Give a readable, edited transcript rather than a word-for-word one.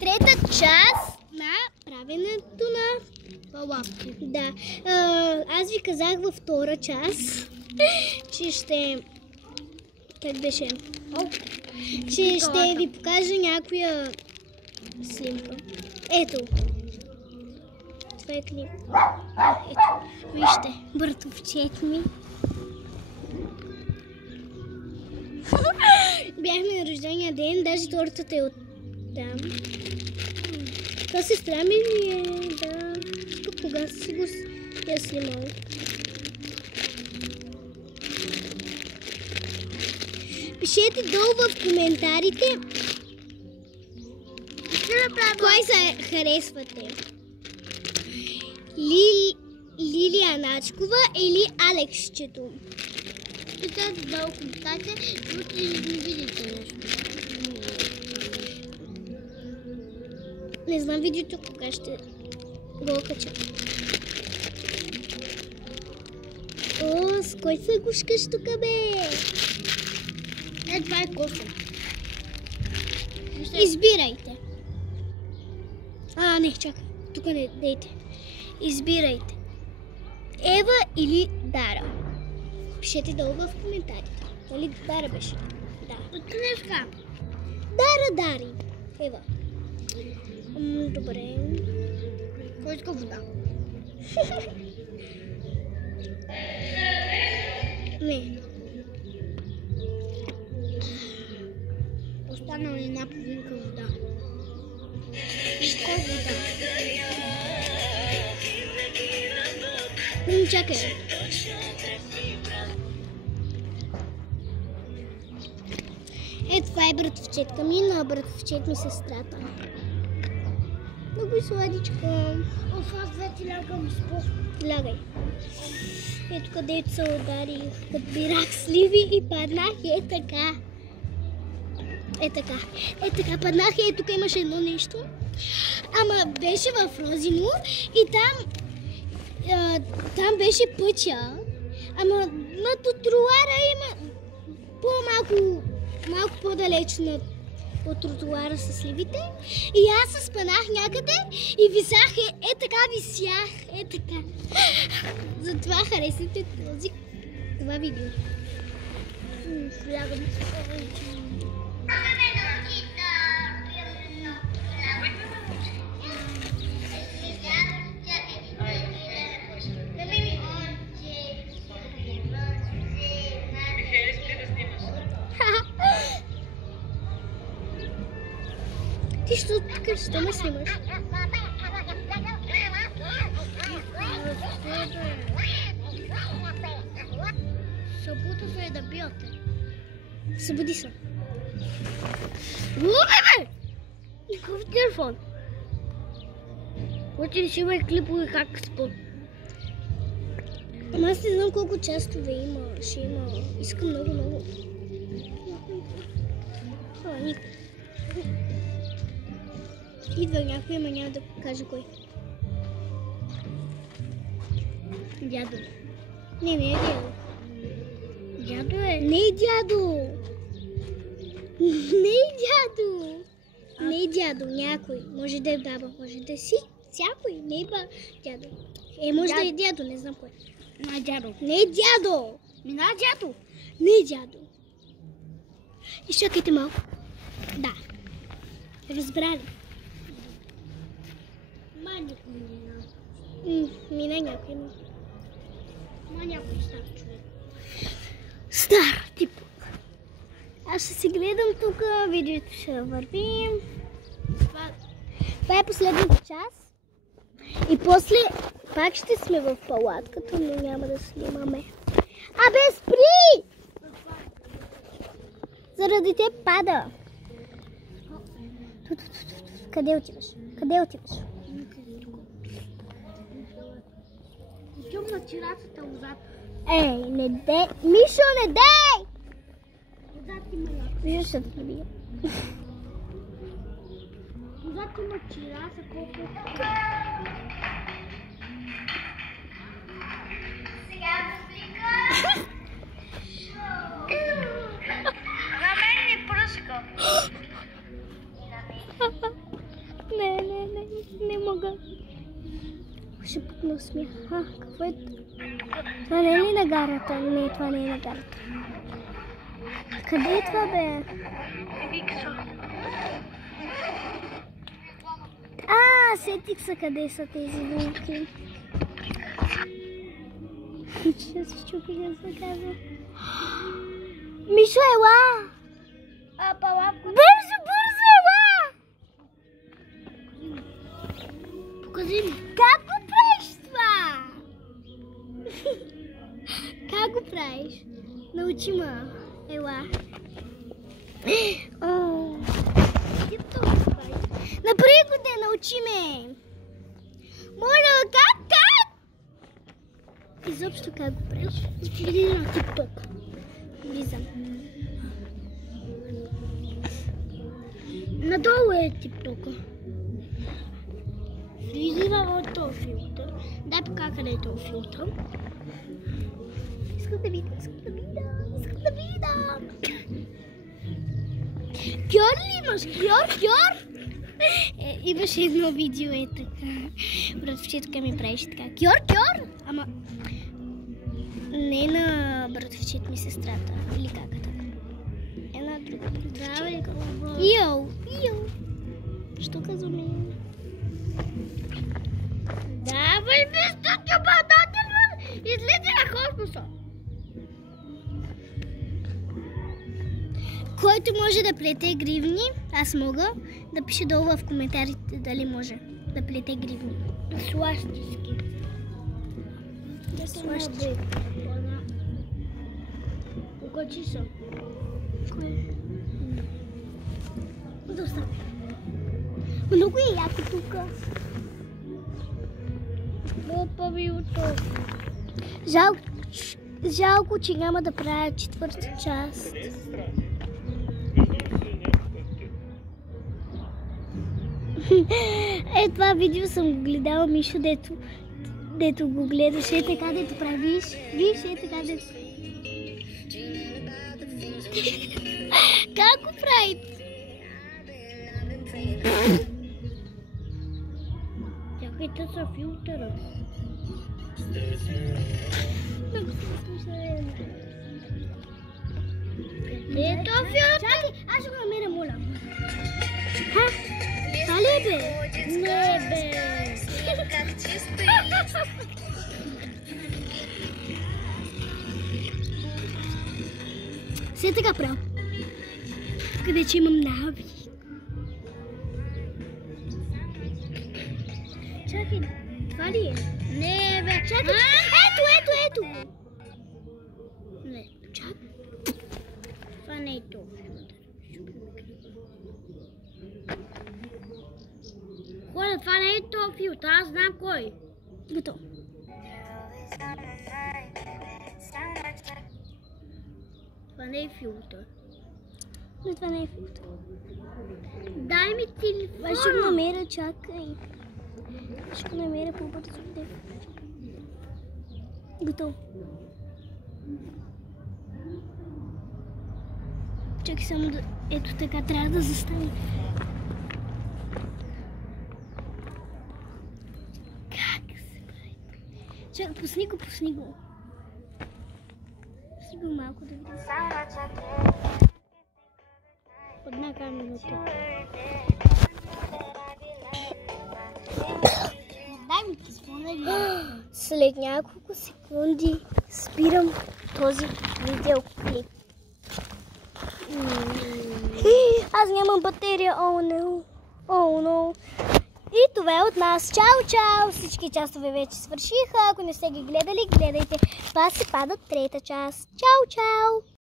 трета част на правенето на палатки. Да. Аз ви казах във втора част, че ще... Как беше? Че ще ви покажа някоя снимка. Ето. Това е клип. Ето. Вижте. Братовчет ми. Бяхме на рождения ден, даже тортата е от там. Това сестра ми е, да. Тук кога си го я снимал. Пишете долу в коментарите кой се харесвате. Лилия Начкова или Алексчето. Пишете долу в коментарите, защото не видите нещо. Не знам видеото кога ще го кача. О, с кой се гушкаш тук, бе? Това е кофе. Избирайте. Не, чакай. Тук не дейте. Избирайте. Ева или Дара. Пишете долу в коментарите. Дали Дара беше? Да. От книжка. Дари. Ева. Добре. Кой иска вода? Не. Останала ли една половинка вода? Кой вода? Чакай. Това е братовчетка ми, на братовчет ми сестрата. Много е сладичка. Аз вече лягам спор. Лягай. Ето където се ударих, като бирах сливи и паднах и така. Така паднах и тук имаше едно нещо. Ама беше в Розино и там беше пътя. Ама на тротуара има малко по-далечно от тротуара с сливите. И аз се спанах някъде и висях, така висях, така. Затова харесайте това видео. Ти що тук ще ме снимаш? Събута се да бияте. Събуди се. Бе! Какъв телефон? Хоче ли ще има клипове как спор? Ама аз не знам колко частове има. Ще има. Искам много. Идва някой, ама няма да кажа кой. Дядо. Не е дядо. Дядо е. Не е дядо. Не е дядо, някой. Може да е баба, може да е си. Всякой, не е дядо. Може да е дядо, не знам кой. Не е дядо. Не е дядо. Изчакайте малко. Да. Разбрали. Мина някой. Някой стар човек. Стар тип. Аз ще си гледам тук, видеото ще вървим. Това е последната част. И после пак ще сме в палатката, но няма да снимаме. Абе, спри! Заради те пада. Къде отиваш? Идем на терасата отзад. Не дей! Мишо, не дей! Отзад има някакво. Виждаш, ще да бия. Отзад има тераса, колко... Сега слика! На мен ми пръска. Не мога. Ще пукна смях. Какво е? Това не е ли на гарата? Не, това не е на гарата. Къде е това, бе? Сетих се къде са тези вулки. Ще се чупи да се казва. Мишо, ела! Бързо, ела! Покажи ми. Как го правиш това? Как го правиш? Научи ме. Ела. Направи го да научи ме. Моля, как? Изобщо как го правиш? Влизай на TikTok. Влизам. Надолу е TikTok. Влизай в този филтър. Дай покажа къде е този филтър. Искам да видя. Кьор ли имаш? Кьор? Имаше едно видео е така. Братовчетка ми правеше така. Кьор? Ама не на братовчет ми сестрата. Или как е така? Една друга братовчетка. Йоу. Що казваме? Давай мисто, чупадателно! Излети на космоса! Който може да плете гривни, аз мога да пише долу в коментарите дали може да плете гривни. Слащички. Слащички. Покачи се. Кое? Доста. Много е яко тук. Жалко, че няма да правя четвърта част. Това видео съм го гледала, Мишо, дето го гледаш. Така, дето правиш. Виж, така, дето. Как го правите? Чакайте са филтъра. Къде е то филтър? Чакай, аз ще го намеря, моля. Али бе? Не бе. Все така правя. Къде че имам навик. Чакай, това ли е? Не бе. Чакай, ето. Не, чакай. Това не е това. Хора, това не е този филтър, аз знам кой. Готово. Това не е филтър. Но това не е филтър. Дай ми телефон. Аз ще го намеря, чакай. Ще го намеря по-бързо. Готово. Чакай само да... Ето така, трябва да заставим. Чакай, пусни го. Пусни го малко да видим. Одна камера тук. Дай ми телефона. След няколко секунди спирам този видеоклип. Аз нямам батерия. Oh no. И това е от нас. Чао! Всички частове вече свършиха. Ако не сте ги гледали, гледайте. Това се пада трета част. Чао!